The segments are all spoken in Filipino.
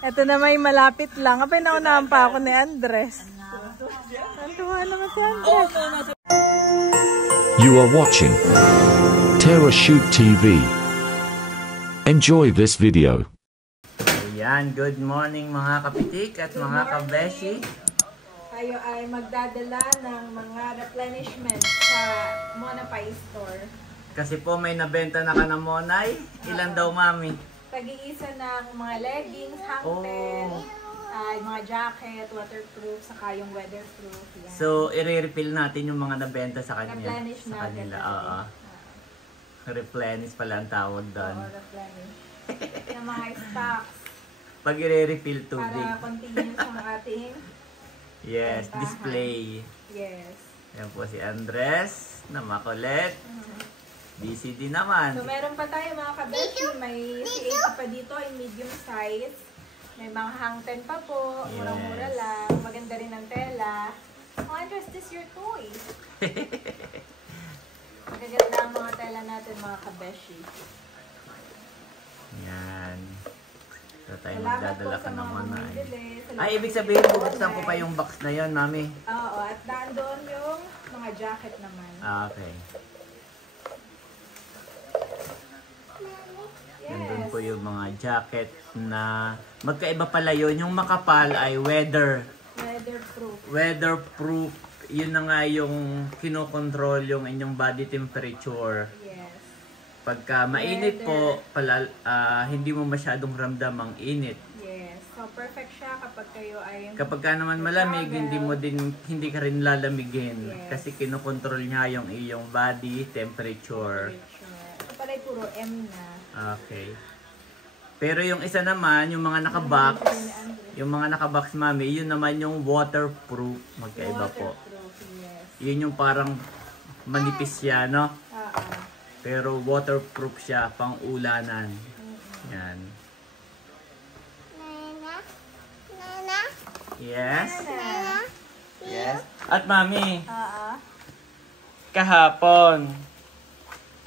Ito na may malapit lang. Kapag naunahan pa ako ni Andres. Natuwa naman si Andres. You are watching Terra Shoot TV. Enjoy this video. Ayan, good morning mga kapitik at mga kabeshi. Tayo ay magdadala ng mga replenishment sa Monapay Store. Kasi po may nabenta na ka na Monay. Ilan daw, mami? Tag-iisa ng mga leggings, hangpen, mga jacket, waterproof, saka yung weatherproof. Yan. So, i-refill natin yung mga nabenta sa kanya. Replenish sa natin. kanila. Replenish pala ang tawag doon. Oo, replenish. Yung mga stocks. Pag i-refill tubig. Para continuous ang ating yes, bentahan. Display. Yes. Yan po si Andres na makulit. Busy din naman. So, meron pa tayo mga kabeshi. May C80 pa dito in medium size. May mga hangten pa po. Murang-mura lang. Maganda rin ang tela. Oh, Andres, this your toy. Magaganda ang mga tela natin mga kabeshi. Yan. So, tayo Salamat magdadala po ka sa mga naman na. bumibili. Ay, ibig sabihin, bubuksan ko pa yung box na yon, mami. Oo, at nandoon yung mga jacket naman. Okay. Yes. Nandun po yung mga jacket na magkaiba pala yun. Yung makapal ay Weatherproof. weatherproof. Yun na nga yung kinokontrol yung inyong body temperature. Yes. Pagka mainit po, hindi mo masyadong ramdam ang init. Yes. So, perfect siya kapag kayo ay... Kapag ka naman malamig, hindi ka rin lalamigin. Yes. Kasi kinokontrol niya yung iyong body temperature. Ito pala ay puro M na. Okay. Pero yung isa naman, yung mga naka-box, mami, yun naman yung waterproof. Magkaiba po. Yes. Yun yung parang manipis siya, no? Pero waterproof siya, pang ulanan. Yan. Yes? Yes. At mami, kahapon,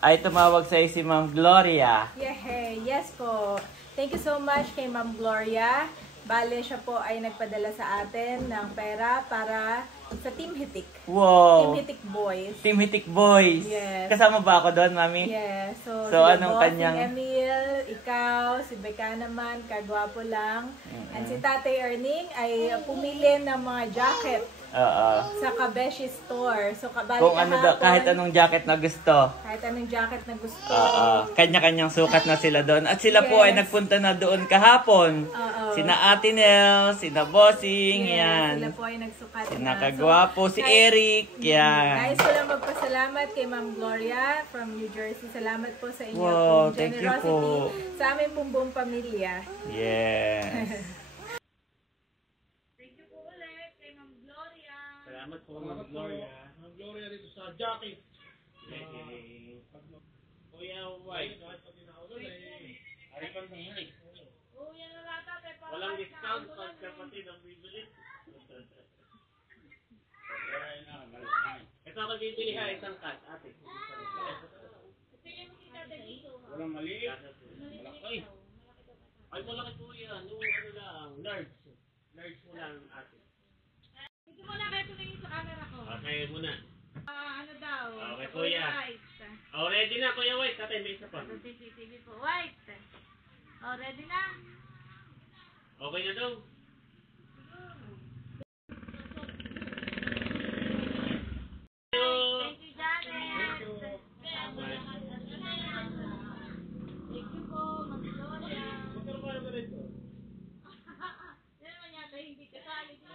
ay tumawag sa'yo si Ma'am Gloria. Yay! Yes po. Thank you so much kay Ma'am Gloria. Bale, siya po ay nagpadala sa atin ng pera para sa Team Hitik. Wow! Team Hitik Boys. Team Hitik Boys. Yes. Kasama ba ako doon, mami? Yes. So anong boss, kanyang... Si Emil, ikaw, si Becca naman, kagwapo lang. And si Tatay Erning ay pumili ng mga jacket. Sa Kabeshi Store. So, kung ano daw, kahit anong jacket na gusto. Kahit anong jacket na gusto. Kanya-kanyang sukat na sila doon. At sila po ay nagpunta na doon kahapon. Sina Ate Nel, sina Bossing, yan. Sila po ay nagsukat Sina na. Kagwapo, si Eric, yan. Guys, ko lang magpasalamat kay Ma'am Gloria from New Jersey. Salamat po sa inyo Wow, pong thank you generosity po. sa aming pong buong pamilya. Yes. Salamat po, Ma'am Gloria. Ma'am Gloria dito sa jacket. Kuya White. Ay, pang sanay. Walang discount pag kapatid ang bibili. Ito ako bibili ha, isang cut, ate. Walang maliit. Malaki. Ay, malaki po yan. Yung ano lang, large. Large mo lang, ate. Hindi mo na kayo tumingin sa camera ko. Okay muna. Ano daw? Okay, kuya. White. Oh, ready na, Kuya White. Tatay, may isa pa. Sa CCTV po. White. Oh, ready na? Okay na daw. Thank you, Janet. Thank you po, Ma'am Gloria.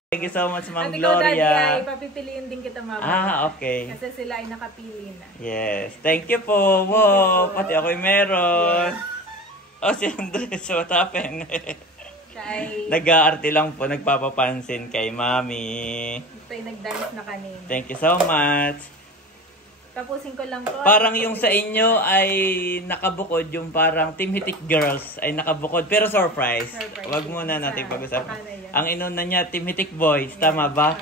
Thank you so much, Ma'am At ikaw, Daddy, Gloria. ay papipiliin din kita, Mama. Okay. Kasi sila ay nakapili na. Yes. Thank you po. Wow, pati ako'y meron. Oh, si Andres, what happened? Nag-aarte lang po, nagpapapansin kay Mami. Ito ay nag-dance na kanina. Thank you so much. Tapusin ko lang to. Parang yung sa inyo ay nakabukod, yung parang Team Hitik Girls ay nakabukod, pero surprise. Wag muna natin pag-usapan. Ang inuna niya, Team Hitik Boys, tama ba?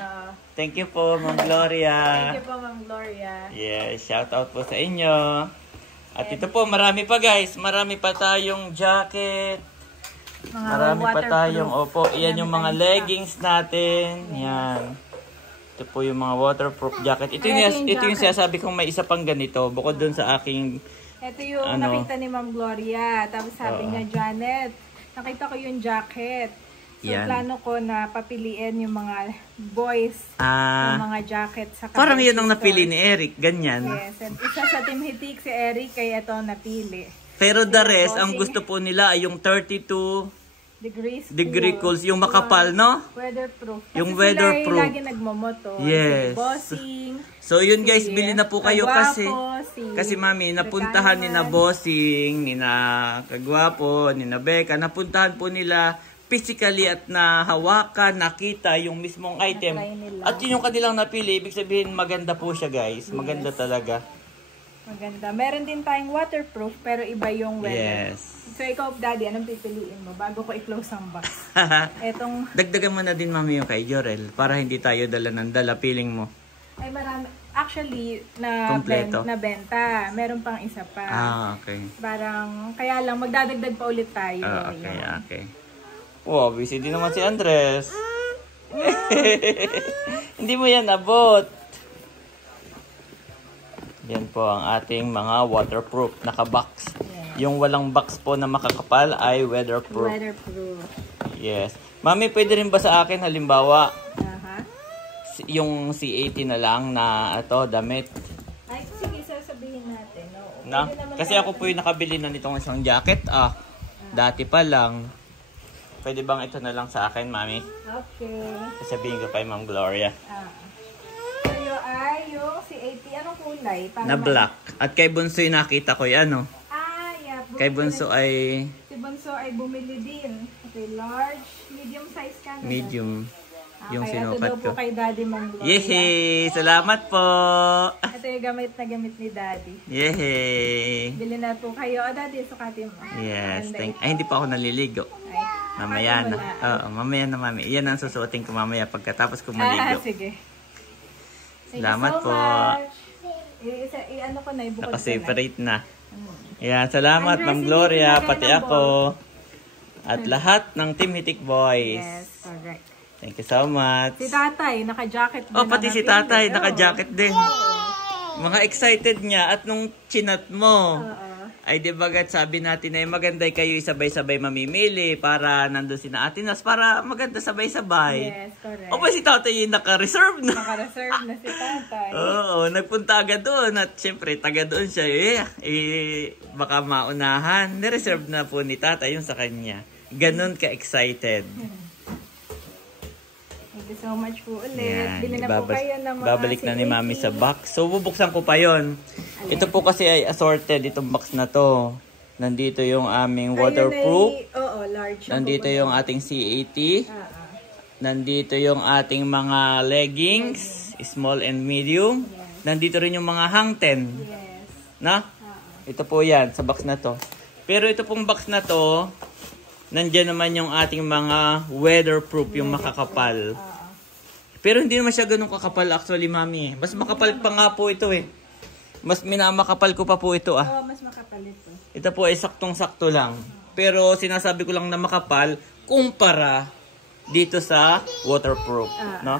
Thank you po, Ma'am Gloria. Thank you po, Ma'am Gloria. Yes, shout out po sa inyo. At ito po, marami pa guys. Marami pa tayong jacket. Mga Marami pa waterproof. tayong, opo. Iyan yung mga tayong leggings natin. Yan. Ito po yung mga waterproof jacket. Ito yung, Ayan yung ito yung jacket. sinasabi kong may isa pang ganito. Bukod dun sa aking, Ito yung Ano? nakita ni Ma'am Gloria. Tapos sabi Oo. niya, Janet, nakita ko yung jacket. So, Yan. plano ko na papiliin yung mga boys, yung mga jacket sa parang Kabesi yun ang napili store. ni Eric. Ganyan. Yes, and isa sa Team Hitik, si Eric, kaya ito ang napili. Pero the rest, ang gusto po nila ay yung 32 degree cools. Yung makapal, no? Weatherproof. Kasi Yung weatherproof. sila ay lagi nagmamoto. Yes. Si Bossing. So yun guys, si bili na po kayo Kagwapo, kasi mami, napuntahan ni na Bossing, ni na Kagwapo, ni na Becca, napuntahan po nila physically at nahawakan, nakita yung mismong item. Na-try nila. At yun yung kanilang napili, ibig sabihin maganda po siya guys. Maganda talaga. Maganda. Meron din tayong waterproof, pero iba yung weather. Yes. So ikaw, Daddy, anong pipiliin mo bago ko i-close ang box? Etong, Dagdagan mo na din mami yung kay Jorel para hindi tayo dala ng dala. Feeling mo. ay marami. Actually, na Kompleto. benta. Meron pang isa pa. Okay. Parang, kaya lang, magdadagdag pa ulit tayo. Okay, Yun. okay. Wow, busy din naman si Andres. Hindi mo yan abot. Yan po ang ating mga waterproof naka-box. Yung walang box po na makakapal ay weatherproof. Weatherproof. Yes. Mami, pwede rin ba sa akin halimbawa Aha. yung C80 na lang na damit? Ay, sige, sasabihin natin. Oo. Na? Pwede naman Kasi tayo- ako po yung nakabili na nitong isang jacket. Dati pa lang. Pwede bang ito na lang sa akin, Mami? Okay. Sasabihin ko kay Ma'am Gloria. So, yung C80, anong kulay? Para Na black. At kay Bunso yung nakita ko yan, Yeah. Kay Bunso ay Si Bunso ay bumili din. Okay, large, medium size ka na. medium. Yung Okay, sinukat ito daw po ko. kay Daddy Ma'am Gloria. Yehey! Salamat po! Ito yung gamit na gamit ni Daddy. Yehey! Bili na po kayo. Daddy, sukatin mo. Yes. Ganda ito. Ay, hindi pa ako naliligo. Ay, Mamaya sukatin na. mo Oo, mamaya na, Mami. Iyan ang susuotin ko mamaya pagkatapos ko maligo. Sige. Thank Salamat you so po. much. Ano ko na, ibukod ko na. Naka-separate na. Ayan, salamat Andres, Ma'am Gloria, hindi pati kinakain ng ako. At lahat ng Team Hitik Boys. Yes, correct. Thank you so much. Si Tatay, naka-jacket din. Oh, pati si Tatay, naka-jacket din. Mga excited niya at nung chinat mo. Ay, di bagat sabi natin ay maganda kayo sabay-sabay mamimili para nandun si na Ate Nas para maganda sabay-sabay. Yes, correct. O ba si Tatay yung naka-reserve na? Naka-reserve na si Tatay. Oo, nagpunta agad doon at syempre taga doon siya baka maunahan. Nireserve na po ni Tatay yung sa kanya. Ganon ka-excited. Thank you so much po ulit. Yan, Bili na po kayo ng mga babalik na ni C80. Mami sa box. So, bubuksan ko pa yon. Ito po kasi ay assorted, itong box na to. Nandito yung aming waterproof. Oo, large. Nandito yung ating C80. Nandito yung ating mga leggings, small and medium. Nandito rin yung mga hangten. Yes. Na? Ito po yan, sa box na to. Pero ito pong box na to, nandyan naman yung ating mga weatherproof, yung makakapal. Pero hindi naman siya ganun kakapal actually, Mami. Mas makapal pa nga po ito eh. Mas minamakapal ko pa po ito Oo, mas makapalit po. Ito po ay saktong-sakto lang. Pero sinasabi ko lang na makapal kumpara dito sa waterproof. No?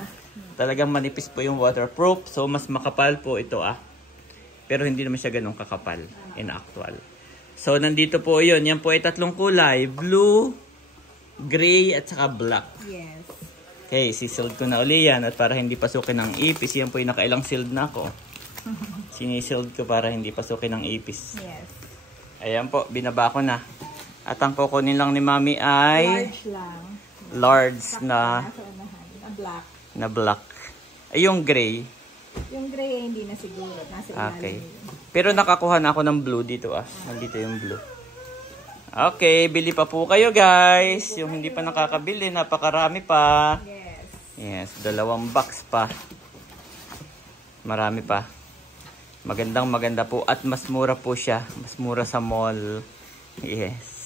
Talagang manipis po yung waterproof. So mas makapal po ito Pero hindi naman siya ganun kakapal in actual. So nandito po yun. Yan po ay tatlong kulay. Blue, gray, at saka black. Yes. Okay, sisealed ko na uli yan. At para hindi pasukin ng ipis, yan po yung nakailang sealed na ako. Sinisealed ko para hindi pasukin ng ipis. Yes. Ayan po, binaba ko na. At ang kukunin lang ni Mami ay Large lang. large na Nasa unahan. Na black. black. Ay, yung gray. Yung gray ay hindi na siguro. Nasa ilalim. Okay. Pero nakakuha na ako ng blue dito Nandito yung blue. Okay, bili pa po kayo guys. Yung hindi pa nakakabili, napakarami pa. Yes. Yes, 2 box pa. Marami pa. Maganda po at mas mura po siya. Mas mura sa mall. Yes.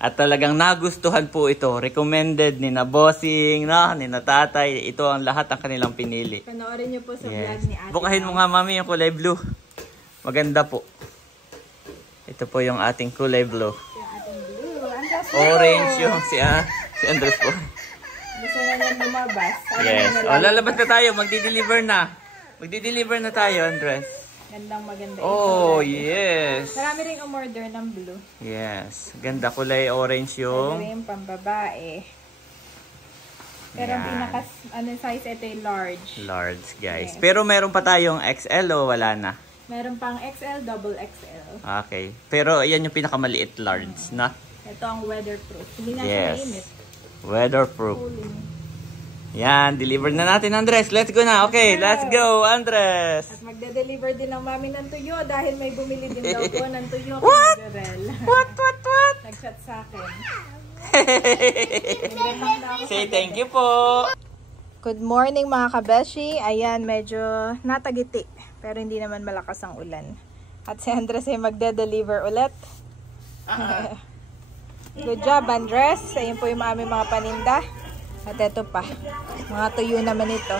At talagang nagustuhan po ito. Recommended ni na Bossing, ni na Tatay. Ito ang lahat ang kanilang pinili. Panoorin niyo po sa vlog Yes. ni Ate. Bukahin mo nga, Mami, yung kulay blue. Maganda po. Ito po yung ating kulay blue. Yung ating blue. Ang taas Orange yung si Andres po. Gusto na niya lumabas. Yes. O, lalabas na tayo. Magdi-deliver na. Magdi-deliver na tayo, Andres. Maganda Oh, ito. yes. Marami rin umorder ng blue. Yes. Ganda kulay orange yung... Ito yung pambabae. Pero ang Yan. pinaka size ito yung large. Large, guys. Yes. Pero meron pa tayong XL o wala na? Meron pang XL, double XL. Okay. Pero yan yung pinakamaliit large na. Ito ang weatherproof. Hindi nga siya mainit. Yes. Weatherproof. Cooling. Yan, deliver na natin, Andres. Let's go na. Okay, let's go, Andres. At magde-deliver din ang mami ng tuyo dahil may bumili din daw po ng tuyo. What? What? Nag-chat sa akin. Say thank you po. Good morning mga kabeshi. Ayan, medyo natagiti. Pero hindi naman malakas ang ulan. At si Andres ay magde-deliver ulit. Good job, Andres. Ayun po yung aming mga paninda. At eto pa. Mga tuyo naman ito.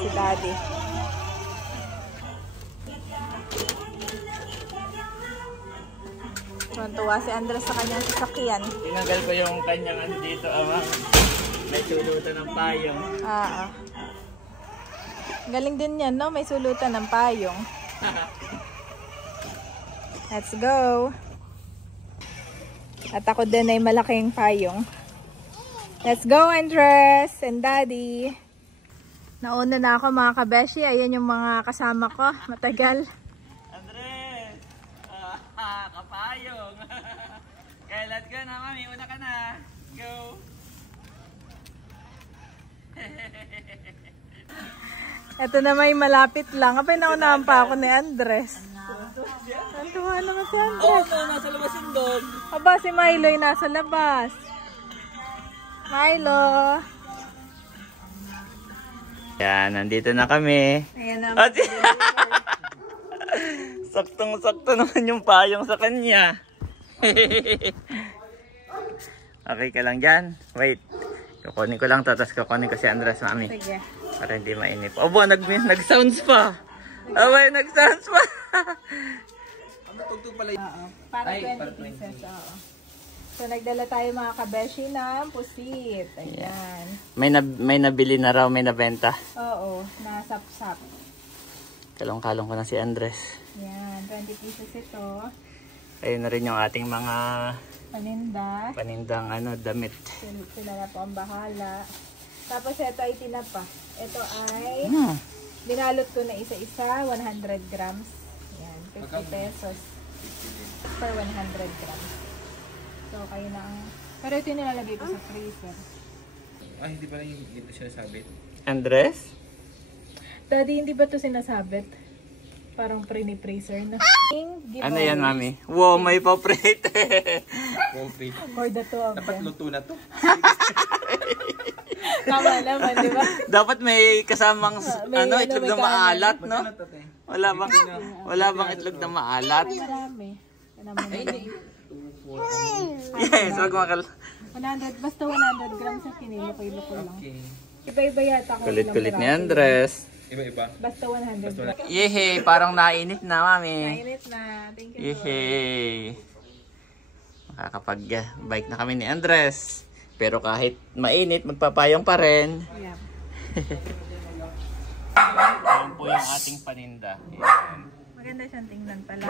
Si Daddy. Tuwa si Andres sa kanyang sasakyan. Tinanggal ko yung kanyang andito, amang. May sulutan ng payong. Galing din yan, no? May sulutan ng payong. Let's go. At ako din ay malaking payong. Let's go, Andres and Daddy. Nauna na ako mga kabeshi. Ayan yung mga kasama ko. Matagal. Andres! Kapayong! Kaya let's go na, mami. Una ka na. Go! Ito na may malapit lang. Kapag naunahan pa ako ni Andres. Ang tuwa naman si Andres. Oh, no, nasa labas yung dog. Aba, si Milo ay nasa labas. Milo! Yan, nandito na kami. Ayan na. At saktong-sakto naman yung payong sa kanya. Okay ka lang dyan? Wait. Kukunin ko lang to, tapos kukunin ko si Andres, mami. Sige. Para hindi mainip. Obo, nag-sounds pa. Abay, nag-sounds pa. Para 20 pieces. Oo. So, nagdala tayo mga kabeshi ng pusit. Ayan. May nabili na raw, may nabenta. Oo. Nasap-sap. Kalong-kalong ko na si Andres. Ayan. 20 pieces ito. Ayun na rin yung ating mga Paninda. panindang damit. Sila na po ang bahala. Tapos ito ay tinapa. Ito ay binalot ko na isa-isa. 100 grams. Ayan. 50 pesos. Per 100 grams. So, kayo na ang... Pero ito yung nilalagay ko sa freezer. Ay, hindi pala yung dito siya nasabit. Andres? Daddy, hindi ba ito sinasabit? Parang pre-freezer na. Ano yan, mami? Wow, may paprete. Coffee. For the two of Dapat them. luto na to. Tama naman, di ba? Dapat may kasamang may itlog may na maalat, no? Ano to, te? Wala bang itlog na maalat? Marami. Ano naman yun? Yes, wag makal. 100, basta 100 grams sa kinilo ko lang. Okay. Iba-iba yata kung Kulit-kulit ilang ni piraso. Andres. Iba-iba. Basta 100 grams. Yehe, parang nainit na, mami. Mainit na. Thank you. Yehe. Makakapag-bike na kami ni Andres. Pero kahit mainit, magpapayong pa rin. Yeah. Yan po yung ating paninda. Yan. Maganda siyang tingnan pala.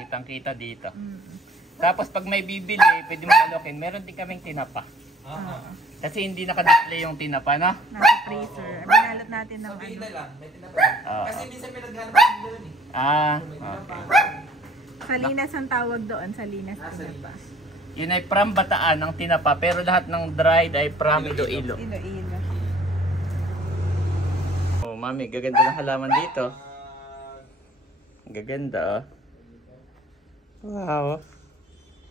Kitang-kita dito. Tapos pag may bibili, pwede mo alokin. Meron din kaming tinapa. Kasi hindi naka-display yung tinapa, no? Nasa freezer. Binalot natin ng ano. Kasi minsan may naghanap ng doon eh. okay. Salinas ang tawag doon. Salinas. Tinapa. Yun ay from Bataan ng tinapa, pero lahat ng dried ay from Iloilo. Iloilo. Oh, mami, gaganda ng halaman dito. Gaganda, oh. Wow.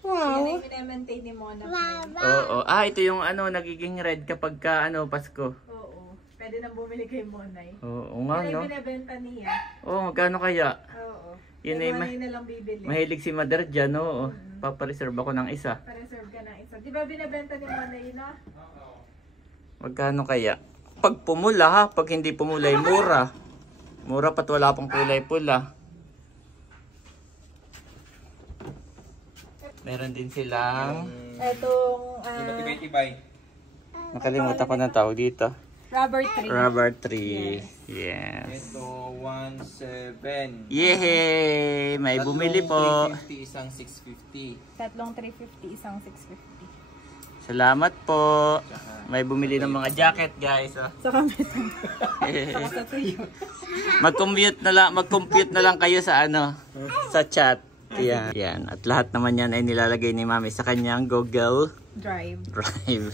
Yan ay minamaintain ni Mona. Oo. Ito yung nagiging red kapag ka, Pasko. Oo. Pwede nang bumili kay Monay. Oo nga, Yan ay no? binibenta niya. Oo, magkano kaya? Oo. Yun Kay ay Monay na lang bibili. Mahilig si Mother dyan, oo. Papareserve ako ng isa. Pa-reserve ka na isa. Di ba binibenta ni Monay na? Magkano kaya? Pag pumula ha, pag hindi pumula ay mura. Mura pat wala pang kulay pula. Meron din silang... Etong Tibay-tibay. Nakalimutan ko na tawag dito. rubber tree. Rubber tree. Yes. Ito, 1.7. Yehey! May bumili po. 350, isang 650. Tatlong 350, isang 650. Salamat po. May bumili ng mga jacket, guys. Oh. Saka meron. Saka tuyo. Mag-compute na lang kayo sa sa chat. Yan. Yan. At lahat naman yan ay nilalagay ni Mami sa kanyang Google Drive. Drive.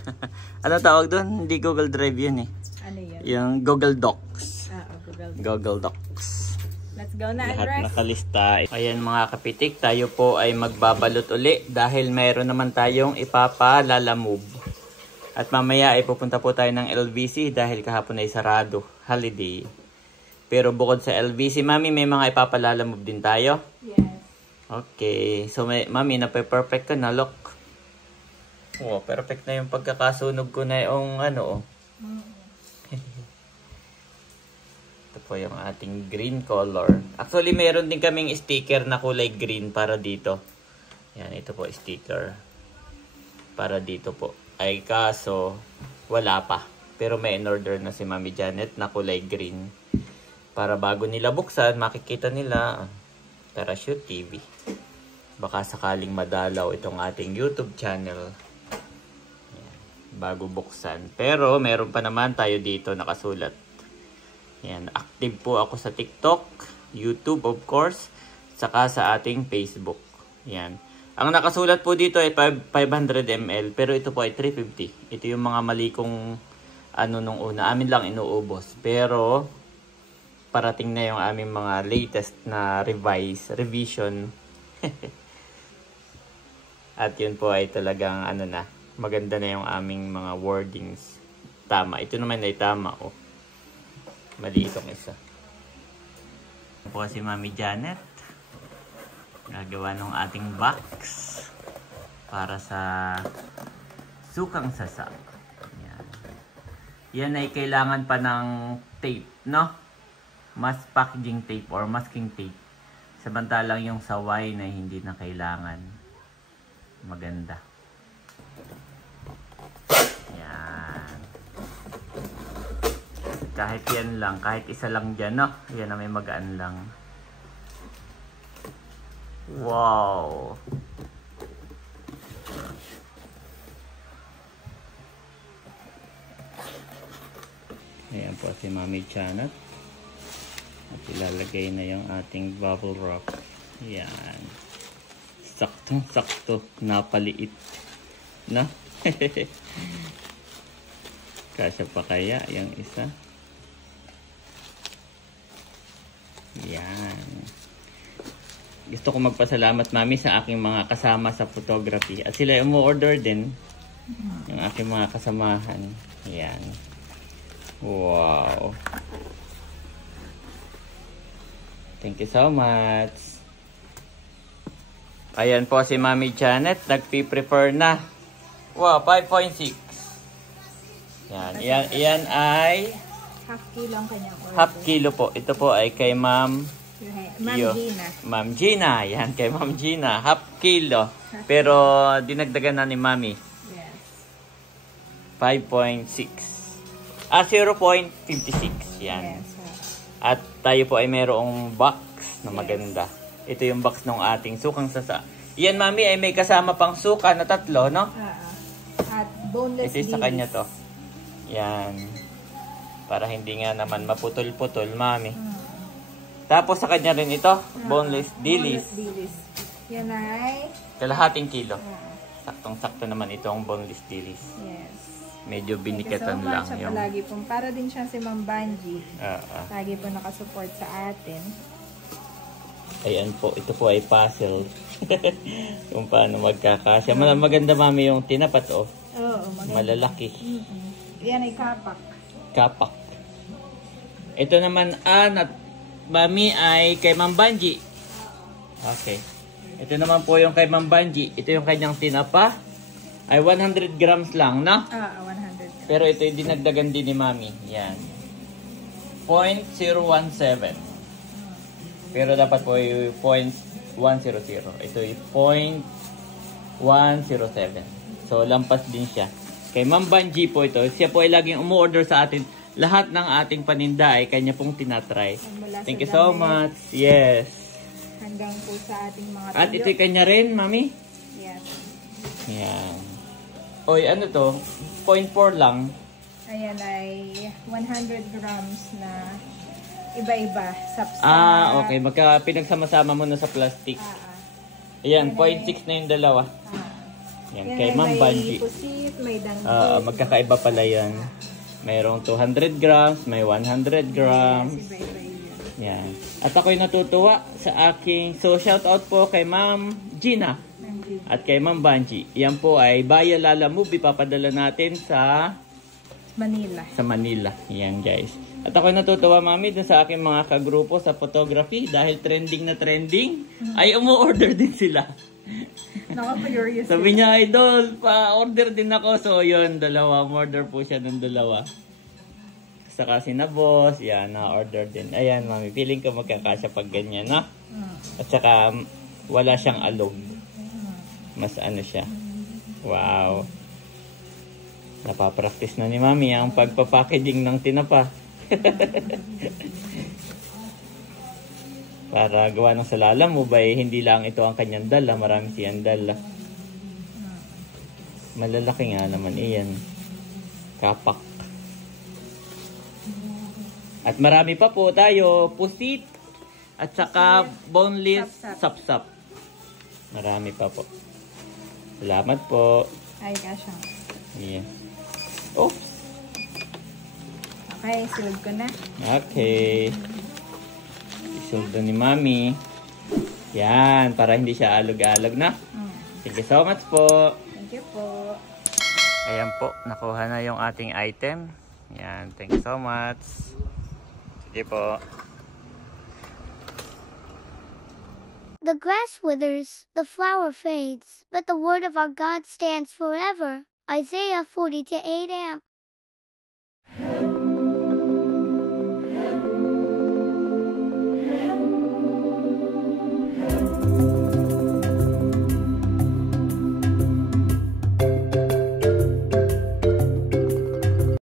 Ano tawag doon? Hindi Google Drive yun eh. Ano yun? Yung Google Docs. Google. Google Docs. Let's go na, Lahat Andres. nakalista. Ayan mga kapitik, tayo po ay magbabalot uli dahil mayroon naman tayong ipapalalamove. At mamaya ay pupunta po tayo ng LBC dahil kahapon ay sarado. Holiday. Pero bukod sa LBC, Mami, may mga ipapalalamove din tayo? Yes. Okay. So, Mami, nape-perfect ka na, look. Oh, perfect na yung pagkakasunog ko na yung Ito po yung ating green color. Actually, meron din kaming sticker na kulay green para dito. Yan, ito po sticker. Para dito po. Ay, kaso, wala pa. Pero may in-order na si Mami Janet na kulay green. Para bago nila buksan, makikita nila Tara Shoot TV. Baka sakaling madalaw itong ating YouTube channel. Yan, bago buksan. Pero, meron pa naman tayo dito nakasulat. Yan, active po ako sa TikTok, YouTube of course, saka sa ating Facebook. Yan. Ang nakasulat po dito ay 500 ml, pero ito po ay 350. Ito yung mga mali kong nung una. Amin lang inuubos. Pero parating na yung aming mga latest na revision. At yun po ay talagang maganda na yung aming mga wordings. Tama. Ito naman ay tama, oh. Mali itong isa. Ito po si Mami Janet. Gagawa ng ating box para sa sukang sasa. Yan. Yan ay kailangan pa ng tape, no? Mas packaging tape or masking tape. Samantalang yung saway na hindi na kailangan. Maganda. Kahit yan lang, kahit isa lang dyan, no? Yan na may magaan lang. Wow! Ayan po si Mami Janet. At ilalagay na yung ating bubble wrap. Yan. Saktong-sakto. Napaliit. No? Kasya pa kaya yung isa? Yan. Gusto ko magpasalamat, Mami, sa aking mga kasama sa photography. At sila yung umu-order din. Yung aking mga kasamahan. Yan. Wow. Thank you so much. Ayan po si Mami Janet. Nagpi-prepare na. Wow, 5.6. Yan. Yan ay... Half kilo ang kanyang order. Half kilo po. Ito po ay kay Ma'am Gina. Ma'am Gina. Yan, kay Ma'am Gina. Half kilo. Pero dinagdagan na ni Mami. Yes. 5.6. 0.56. Yan. Yes. At tayo po ay mayroong box na maganda. Ito yung box ng ating sukang sasa. Yan, Mami, ay may kasama pang suka na 3, no? At boneless Ito sa kanya to. Yan. Para hindi nga naman maputol-putol, Mami. Tapos sa kanya rin ito, boneless dilis. Boneless dilis. Yan ay... Kalahating kilo. Saktong-sakto naman itong boneless dilis. Yes. Medyo binikatan lang yung... Lagi pong, para din siya si Ma'am Banji. Lagi po nakasupport sa atin. Ayan po, ito po ay puzzle. Kung paano magkakasya. Maganda, Mami, yung tinapat, oh. Oo, maganda. Malalaki. Yan ay kapak. Kapak. Ito naman, Mami, ay kay Ma'am Banji. Okay. Ito naman po yung kay Ma'am Banji. Ito yung kanyang tinapa. Ay 100 grams lang, no? 100 grams. Pero ito yung dinagdagan din ni Mami. Yan. 0.017. Pero dapat po yung 0.100. Ito yung 107. So, lampas din siya. Kay Ma'am Banji po ito. Siya po ay laging umu-order sa atin. Lahat ng ating paninda ay kanya pong tinatry. Mula Thank you sa so damit much. Yes. hanggang po sa ating mga At ito kanya rin, Mami. Yes. Yan. Oy, ano to? 0.4 lang. Ayan ay 100 grams na iba-iba. Sapsap. Okay. Pinagsama-sama mo na sa plastic. Yan Ayan, 0.6 na yung dalawa. Yan, kay Ma'am Banji. May pusit, may danggit. Magkakaiba pala yan. Mayroong 200 grams, may 100 grams. Iba-iba yun. Yan. At ako'y natutuwa sa aking... So, shout out po kay Ma'am Gina at kay Ma'am Banji. Yan po ay Baya Lala Movie. Papadala natin sa Manila. Yan, guys. At ako'y natutuwa, Mami, dun sa aking mga kagrupo sa photography. Dahil trending na trending, ay umu-order din sila. Naka-furious. Sabi niya, idol, pa-order din ako. So, yun, dalawa. Order po siya ng dalawa. Saka si na boss, yan, na-order din. Ayan, Mami, feeling ko magkakasya pag ganyan, no? At saka, wala siyang alog. Mas ano siya. Wow. Napapractice na ni Mami ang pagpapackaging ng tinapa. Para gawa ng salala mo ba, hindi lang ito ang kanyang dala, marami siyang dala. Malalaki nga naman iyan. Kapak. At marami pa po tayo, pusit at saka boneless sapsap. Marami pa po. Salamat po. Ay, kasha. Yeah. Oops. Okay, sulod ko na. Okay. Isuldo ni Mami. Yan, para hindi siya alog-alog na. Thank you so much po. Thank you po. Ayan po, nakuha na yung ating item. Yan, thank you so much. Sige po. The grass withers, the flower fades, but the word of our God stands forever. Isaiah 40:8.